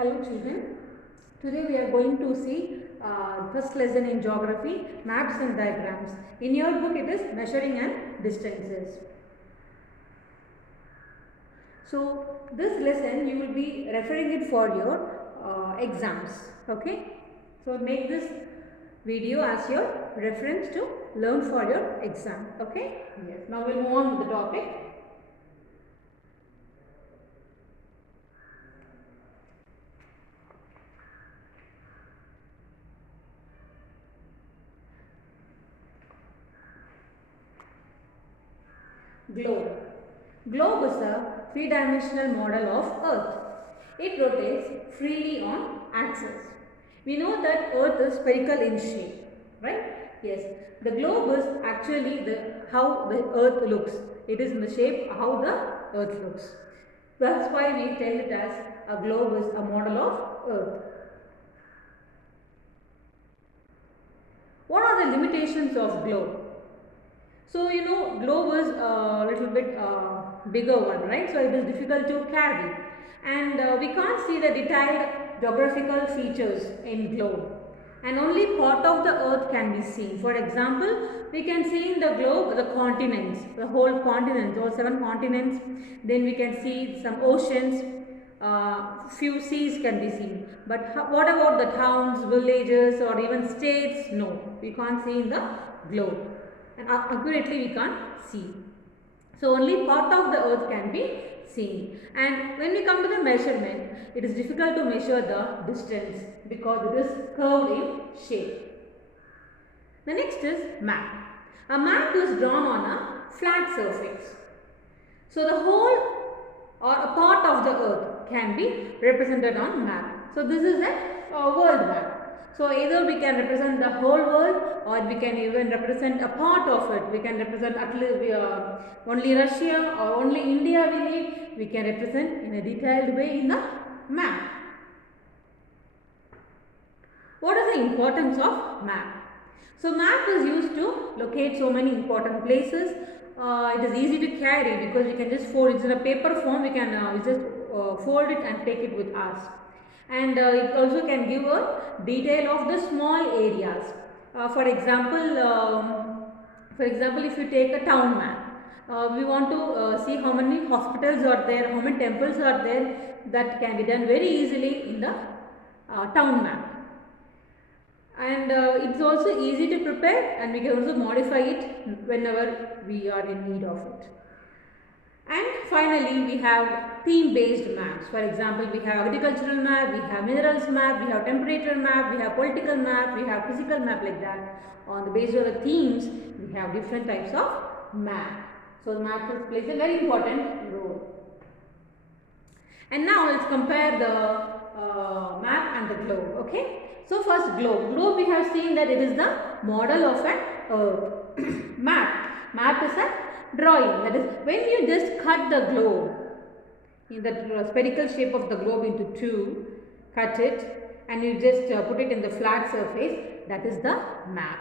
Hello children, today we are going to see first lesson in geography, maps and diagrams. In your book it is measuring and distances. So this lesson you will be referring it for your exams, okay. So make this video as your reference to learn for your exam, okay. Yes. Now we will move on with the topic. Globe. Globe is a three-dimensional model of Earth. It rotates freely on axis. We know that Earth is spherical in shape, right? Yes. The globe is actually how the Earth looks. It is in the shape how the Earth looks. That's why we tell it as a globe is a model of Earth. What are the limitations of globe? So, you know, globe is a little bit bigger one, right? So, it is difficult to carry and we can't see the detailed geographical features in globe and only part of the earth can be seen. For example, we can see in the globe the continents, the whole continent, all 7 continents. Then we can see some oceans, few seas can be seen. But what about the towns, villages or even states? No, we can't see in the globe. And accurately we can't see. So only part of the earth can be seen. And when we come to the measurement, it is difficult to measure the distance because it is curved in shape. The next is map. A map is drawn on a flat surface. So the whole or a part of the earth can be represented on map. So this is a world map. So either we can represent the whole world or we can even represent a part of it. We can represent at least only Russia or only India we need. We can represent in a detailed way in the map. What is the importance of map? So map is used to locate so many important places. It is easy to carry because we can just fold it. It's in a paper form. We can just fold it and take it with us. And it also can give a detail of the small areas. For example, if you take a town map, we want to see how many hospitals are there, how many temples are there. That can be done very easily in the town map. And it's also easy to prepare and we can also modify it whenever we are in need of it. And finally, we have theme based maps. For example, we have agricultural map, we have minerals map, we have temperature map, we have political map, we have physical map, like that. On the basis of the themes, we have different types of map. So the map plays a very important role. And now let's compare the map and the globe, okay? So first globe. Globe we have seen that it is the model of an earth. Map is a drawing. That is when you just cut the globe, in the spherical shape of the globe into two, cut it and you just put it in the flat surface, that is the map.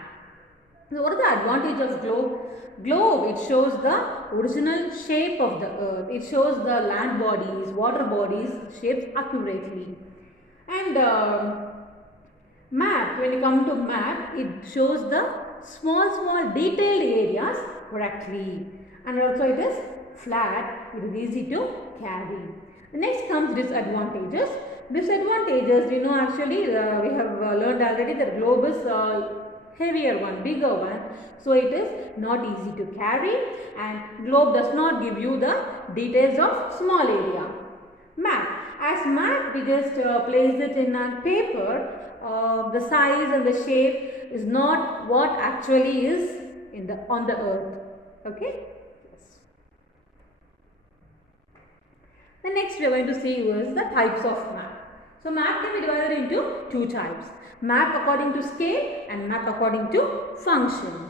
So what is the advantage of globe? Globe, it shows the original shape of the earth. It shows the land bodies, water bodies, shapes accurately. And map, when you come to map, it shows the small detailed areas correctly. And also it is flat, it is easy to carry. The next comes disadvantages. Disadvantages, you know, actually we have learned already that globe is heavier one, bigger one. So it is not easy to carry and globe does not give you the details of small area. Map. As map, we just place it in a paper. The size and the shape is not what actually is on the earth. Okay. Yes. The next we are going to see is the types of map. So map can be divided into two types. Map according to scale and map according to function.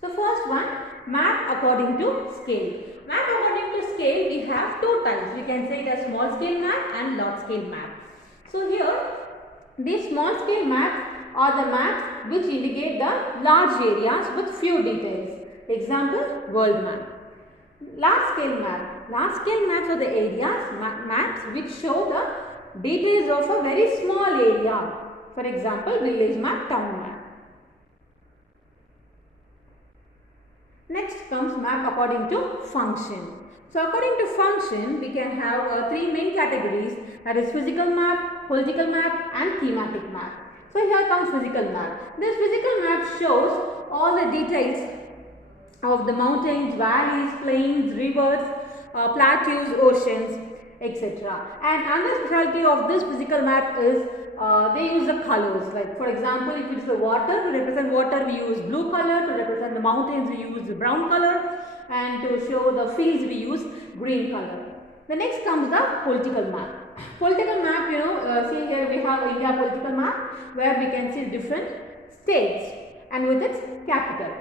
So first one, map according to scale. Map according to scale, we have two types. We can say it as small scale map and large scale map. So here, these small scale maps are the maps which indicate the large areas with few details. Example, world map. Large scale map. Large scale maps are the areas, maps which show the details of a very small area. For example, village map, town map. Next comes map according to function. So according to function, we can have three main categories, that is physical map, political map and thematic map. So here comes physical map. This physical map shows all the details of the mountains, valleys, plains, rivers, plateaus, oceans, etc. And another specialty of this physical map is they use the colors. Like for example, if it is the water, to represent water we use blue color, to represent the mountains we use the brown color, and to show the fields we use green color. The next comes the political map. Political map, see here we have India political map where we can see different states and with its capital.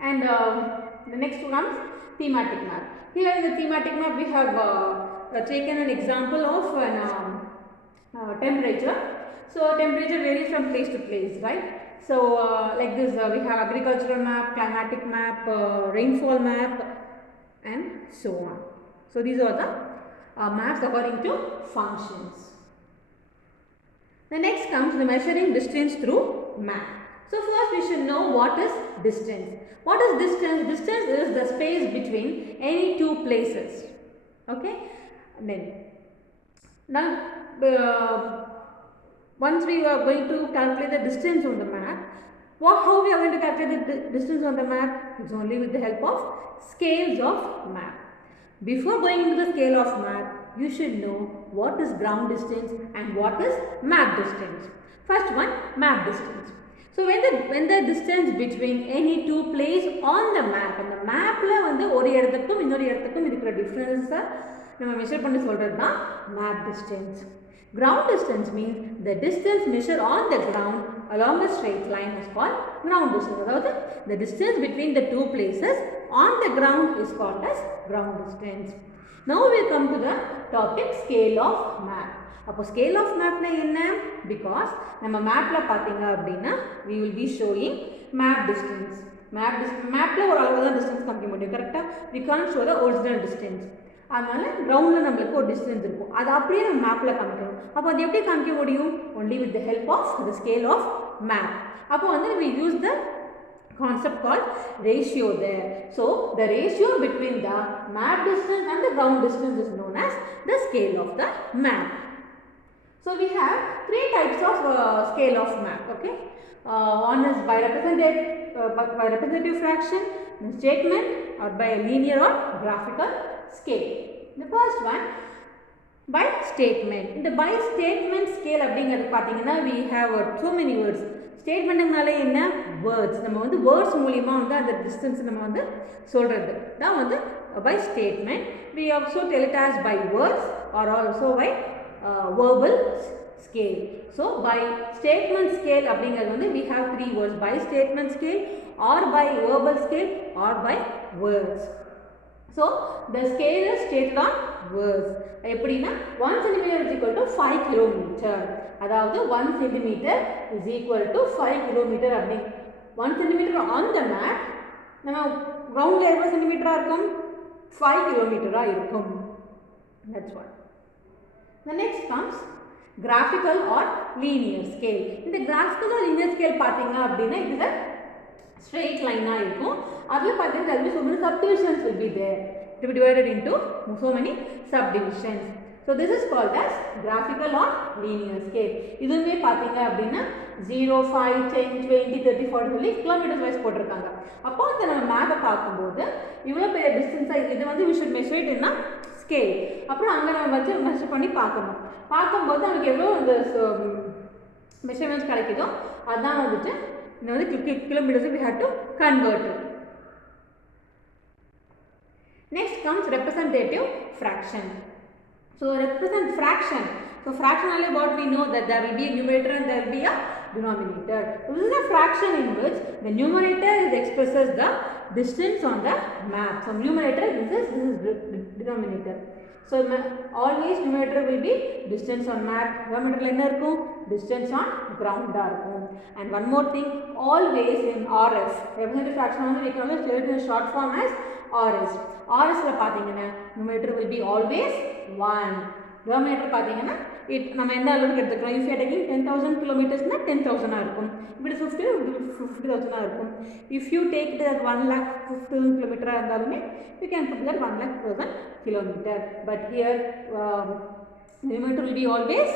And the next comes thematic map. Here in the thematic map we have taken an example of an temperature. So temperature varies from place to place, right? So like this we have agricultural map, climatic map, rainfall map and so on. So these are the maps according to functions. The next comes the measuring distance through map. So first we should know what is distance. What is distance? Distance is the space between any two places. Okay. And then now once we are going to calculate the distance on the map, how we are going to calculate the distance on the map? It's only with the help of scales of map. Before going into the scale of map, you should know what is ground distance and what is map distance. First one, map distance. So when the distance between any two places on the map, and the map la வந்து ஒரு இடத்துக்கும் இன்னொரு இடத்துக்கும் இருக்கிற difference நம்ம measure பண்ணி சொல்றது தான் map distance. Ground distance means the distance measured on the ground along a straight line is called ground distance. அதாவது the distance between the two places on the ground is called as ground distance. Now we come to the topic scale of map. அப்போ scale of map na enna? Because நம்ம mapல பாத்தீங்க அப்படினா we will be showing map distance. Mapல ஒரு அளவு தான் distance காமிக்க முடியும், கரெக்ட்டா? We can't show the original distance. அதனால கிரவுண்ட்ல நமக்கு ஒரு டிஸ்டன்ஸ் இருக்கும், அது அப்படியே நம்ம மேப்ல காமிக்கணும். அப்போ அது எப்படி காமிக்க முடியும்? only with the help of the scale of map. அப்போ வந்து we use the concept called ratio there. So the ratio between the map distance and the ground distance is known as the scale of the map. So we have three types of scale of map. Okay, one is by representative fraction, the statement, or by a linear or graphical scale. The first one by statement. In the by statement scale அப்படிங்கிறது பார்த்தீங்கன்னா we have so many words. ஸ்டேட்மெண்ட்னாலே என்ன? Words. நம்ம வந்து words மூலியமாக வந்து அந்த distance நம்ம வந்து சொல்கிறது தான் வந்து by statement. We also tell it as by words or also by verbal scale. So by statement scale அப்படிங்கிறது வந்து we have three words: by statement scale, or by verbal scale, or by words. So the scale is stated on words. எப்படின்னா 1 cm is equal to 5 km. அதாவது 1 cm is equal to 5 km அப்படி. 1 cm on the map நம்ம groundல எவ்வளவு சென்டிமீட்டரா இருக்கும்? 5 km இருக்கும். That's one. The next comes graphical or linear scale. இந்த graphical or linear scale பார்த்தீங்க அப்படின்னா இது straight line ஆ இருக்கும். அதில் பார்த்தீங்கன்னா there will be so many subdivisions will be there. It will be divided into so many subdivisions. So this is called as graphical or linear scale. இதுவுமே பார்த்தீங்க அப்படின்னா 0, 5, 10, 20, 30, 40 சொல்லி கிலோமீட்டர்ஸ் வைஸ் போட்டிருக்காங்க. அப்போ அந்த நம்ம மேப்பை பார்க்கும்போது இவ்வளோ பெரிய டிஸ்டன்ஸாக இது வந்து we should measure it in a scale. அப்புறம் அங்கே நம்ம வச்சு மெஷர் பண்ணி பார்க்கணும். பார்க்கும்போது நமக்கு எவ்வளோ இந்த மெஷர்மெண்ட்ஸ் கிடைக்குதோ அதுதான் வந்துட்டு இந்த வந்து kilometres we have to convert it. Next comes representative fraction. So represent fraction. So fraction only what we know that there will be a numerator and there will be a denominator. So this is a fraction in which the numerator expresses the distance on the map. So numerator this is denominator. So always numerator will be distance on map. Denominator என்ன இருக்கும்? Distance on ground இருக்கும். And one more thing, always in RF representative fraction வந்து we can always tell it in short form as RS. RS ல பாத்தீங்கன்னா numerator will be always 1. Terminator பார்த்தீங்கன்னா நம்ம எந்த அளவுக்கு எடுத்துக்கலாம். இஃப் யூ டேக்கிங் 10,000 கிலோமீட்டர்ஸ்னா 10,000 இருக்கும். இப்ப it is 50,000 இருக்கும். If you take it as 1,50,000 கிலோமீட்டரா இருந்தாலுமே you can put that 1,00,000 kilometer. But here denominator will be always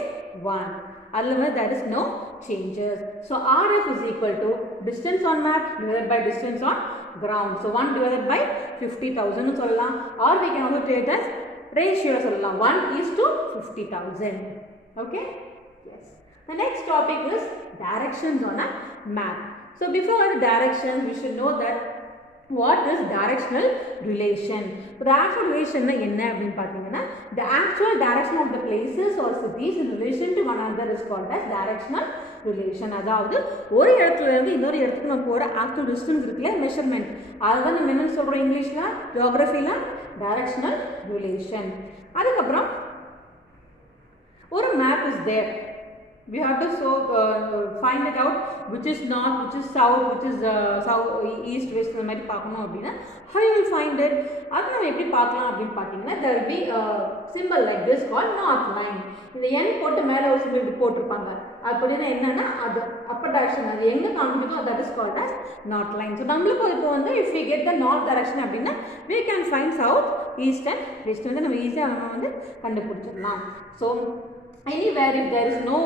1. Otherwise there is no changes. So RF is equal to distance on map divided by distance on ground. So 1 divided by 50,000 சொல்லலாம். Or we can also take it as ratio சொல்லலாம். 1 is to 50,000. Okay? Yes. The next topic is directions on a map. So before the directions, we should know that what is directional relation. So the actual relation என்ன அப்படினு பாத்தீங்கன்னா the actual direction of the places or cities in relation to one another is called as directional relation. அதாவது ஒரு இடத்துல இருந்து இன்னொரு இடத்துக்கு நம்ம போற actual distance இருக்குல measurement, அதுதான் நம்ம என்ன சொல்றோம் இங்கிலீஷ்ல ஜியோகிராஃபில directional relation. அதுக்கு அப்புறம் ஒரு map is there. We have to find it out which is north, which is south, which is south, east, west இந்த மாதிரி பார்க்கணும் அப்படின்னா how you will find it. அது நம்ம எப்படி பார்க்கலாம் அப்படின்னு பார்த்தீங்கன்னா there will be a symbol like this called north line. இந்த n போட்டு மேலே ஒரு symbol போட்டிருப்பாங்க. அப்படின்னா என்னன்னா அது upper direction, அது எங்கே காமிக்குதோ that is called as north line. So நம்மளுக்கு இப்போ வந்து if we get the north direction அப்படின்னா we can find south, east and west வந்து நம்ம ஈஸியாக நம்ம வந்து கண்டுபிடிச்சிடலாம். So anywhere if there is no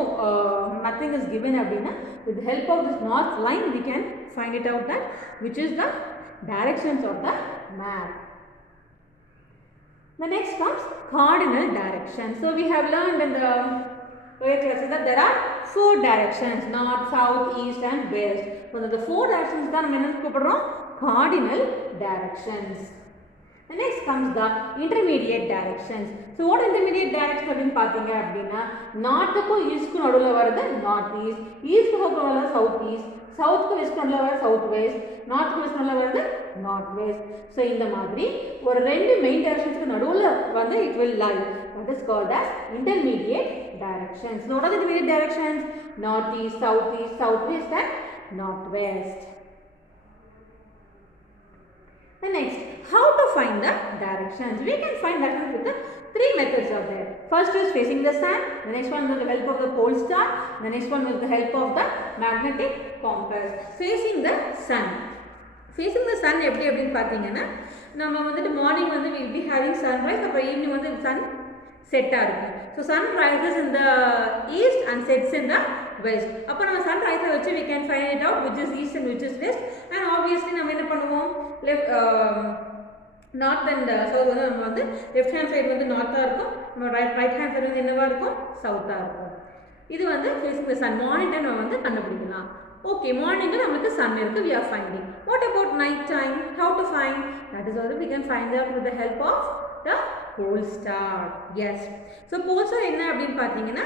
nothing is given abdina, with the help of this north line we can find it out that which is the directions of the map. The next comes cardinal directions. So we have learned in the earlier classes that there are 4 directions: north, south, east and west. So the 4 directions தான் நம்ம என்ன கூப்பிடுறோம் cardinal directions. The next comes the intermediate directions. So what intermediate direction அப்படினு பாத்தீங்க அப்படினா நார்த்துக்கும் ஈஸ்ட்க்கும் நடுவுல வரது north east, ஈஸ்ட்க்கு நடுவுல வரது சவுத் ஈஸ்ட், சவுத்க்கு வெஸ்ட்க்கு நடுவுல வரது சவுத் வெஸ்ட், நார்த்க்கு வெஸ்ட் நடுவுல வரது நார்த் வெஸ்ட். So இந்த மாதிரி ஒரு ரெண்டு மெயின் டைரக்ஷன்ஸ்க்கு நடுவுல வந்து it will lie. That is called as intermediate directions. So what are the intermediate directions? North east, south west and north west. The next, how to find the directions? We can find directions with the 3 methods are there. First is facing the sun, the next one with the help of the pole star, the next one with the help of the magnetic compass. Facing the sun. Facing the sun எப்படி அப்படினு பாத்தீங்கன்னா நம்ம வந்துட்டு morning வந்து we will be having sunrise, அப்புறம் evening வந்து sun set ஆகும். So sun rises in the east and sets in the west. அப்போ நம்ம sun rise வச்சு we can find it out which is east and which is west, and obviously நம்ம என்ன பண்ணுவோம் left north and south வந்து நம்ம வந்து left hand side வந்து north-ஆ இருக்கும், நம்ம right hand side வந்து என்னவா இருக்கும் south-ஆ இருக்கும். இது வந்து facing the sun. Morning time நம்ம வந்து கண்டுபிடிக்கலாம். Okay, morning நமக்கு sun இருக்கு, we are finding. What about night time? How to find? That is also we can find out with the help of the pole star. Yes. So pole star என்ன அப்படினு பாத்தீங்கன்னா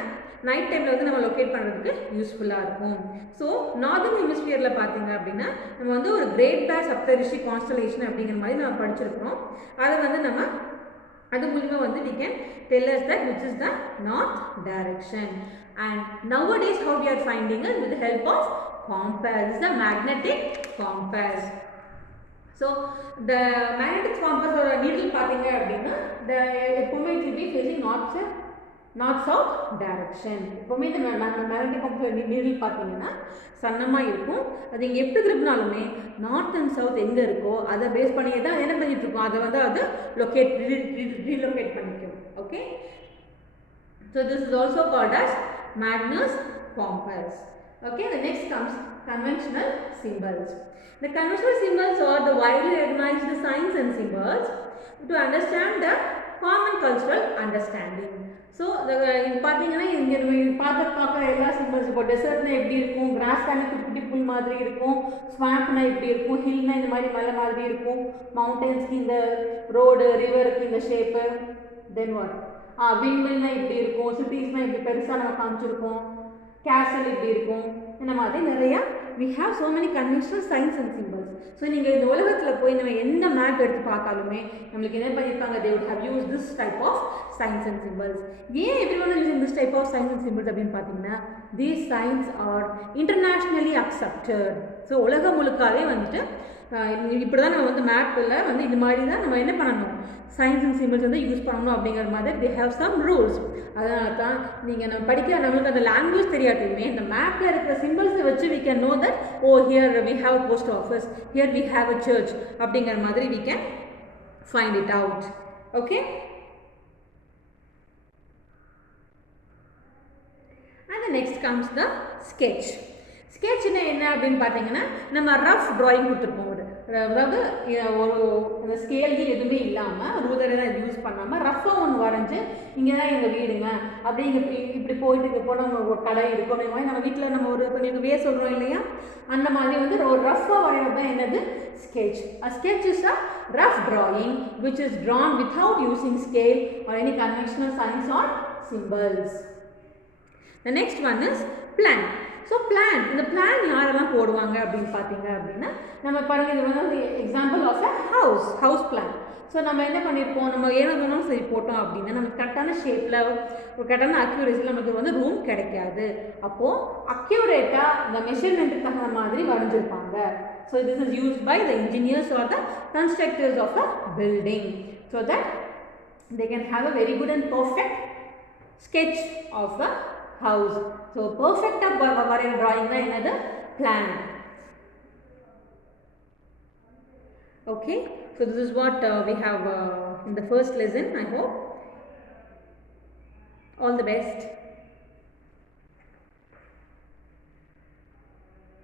night டைம்ல வந்து நம்ம locate பண்றதுக்கு யூஸ்ஃபுல்லா இருக்கும். ஸோ நார்தர்ன் ஹெமிஸ்பியர்ல பாத்தீங்க அப்படின்னா நம்ம வந்து ஒரு கிரேட் பேர் சப்தரிஷி கான்ஸ்டலேஷன் அப்படிங்கிற மாதிரி நம்ம படிச்சிருக்கோம். அதை வந்து நம்ம அது மூலமா வந்து we can tell us that which is the north direction. And nowadays how we are finding it with the help of compass. This is the magnetic compass. So the magnetic compass or needle பாத்தீங்க அப்படின்னா the எப்பவுமே it will be facing north south direction. எப்பவுமே இந்த magnetic compass needle பாத்தீங்கன்னா சன்னமா இருக்கும். அது இங்க எப்படி திருப்பினாலுமே நார்த் அண்ட் சவுத் எங்க இருக்கோ அதை பேஸ் பண்ணி தான் என்ன பண்ணிட்டு இருக்கோம், அதை வந்து அது relocate பண்ணிக்கும். Okay, so this is also called as Magnus compass. Okay, the next comes conventional symbols. The conventional symbols are the widely recognized signs and symbols to understand the common cultural understanding. So இது பாத்தீங்கன்னா இங்க பார்க்குற எல்லா symbols, இப்போ டெசர்ட்னா எப்படி இருக்கும், grassland குட்டி குட்டி புல் மாதிரி இருக்கும், ஸ்வாம்ப்னா எப்படி இருக்கும், ஹில்னா இந்த மாதிரி மலை மாதிரி இருக்கும், மவுண்டன்ஸ்க்கு இந்த ரோடு, ரிவருக்கு இந்த ஷேப்பு, தென் வாட் விண்மில்னா இப்படி இருக்கும், சிட்டிஸ்னா இப்படி பெருசாக நம்ம காமிச்சிருக்கோம், கேசல் இப்படி இருக்கும், இந்த மாதிரி நிறையா we have so many conventional signs and symbols. So நீங்கள் இந்த உலகத்தில் போய் நம்ம எந்த மேப் எடுத்து பார்த்தாலுமே நம்மளுக்கு என்ன பண்ணியிருக்காங்க, they would have used this type of signs and symbols. ஏன் everyone is using this type of signs and symbols அப்படின்னு பார்த்தீங்கன்னா these signs are internationally accepted. So உலகம் முழுக்காவே வந்துட்டு இப்படி தான் நம்ம வந்து மேப்பில் வந்து இது மாதிரி தான் நம்ம என்ன பண்ணணும், சைன்ஸ் அண்ட் சிம்பிள்ஸ் வந்து யூஸ் பண்ணணும் அப்படிங்கிற மாதிரி they have some rules. அதனால தான் நீங்கள் நம்ம படிக்க நம்மளுக்கு அந்த லாங்குவேஜ் தெரியாதுமே இந்த மேப்பில் இருக்கிற சிம்பிள்ஸை வச்சு we can know that oh here we have a post office, here we have a church அப்படிங்கிற மாதிரி we can find it out. Okay. And the next comes the sketch. ஸ்கெட்ச்னா என்ன அப்படின்னு பார்த்தீங்கன்னா நம்ம ரஃப் ட்ராயிங் கொடுத்துருப்போம். அதாவது ஒரு ஸ்கேல்கள் எதுவுமே இல்லாமல் ரூலரெல்லாம் யூஸ் பண்ணாமல் ரஃப்பாக ஒன்று வரைஞ்சி இங்கே தான் எங்கள் வீடுங்க அப்படி இப்படி போயிட்டு இங்கே போனால் ஒரு கடை இருக்கும் அப்படிங்கிற மாதிரி நம்ம வீட்டில் நம்ம ஒருத்தங்களுக்கு வே சொல்கிறோம் இல்லையா, அந்த மாதிரி வந்து ஒரு ரஃப்பாக வரைகிறது தான் என்னது sketch. A sketch is a rough drawing which is drawn without using scale or any conventional signs or symbols. The next one is plan. So plan, இந்த பிளான் யாரெல்லாம் போடுவாங்க அப்படின்னு பார்த்தீங்க அப்படின்னா நம்ம பாருங்க இது வந்து ஒரு example of a house plan. So நம்ம என்ன பண்ணியிருப்போம், நம்ம ஏனோ சரி போட்டோம் அப்படின்னா நமக்கு கரெக்டான ஷேப்பில் ஒரு கரெக்டான அக்யூரேசியில் நமக்கு வந்து ரூம் கிடைக்காது. அப்போது அக்யூரேட்டாக இந்த மெஷர்மெண்ட்டுக்கு தகுந்த மாதிரி வரைஞ்சிருப்பாங்க. So this is used by the engineers or the constructors of a building so that they can have a very good and perfect sketch of the house. So perfect drawing na another plan. Okay, so this is what we have in the first lesson. I hope all the best.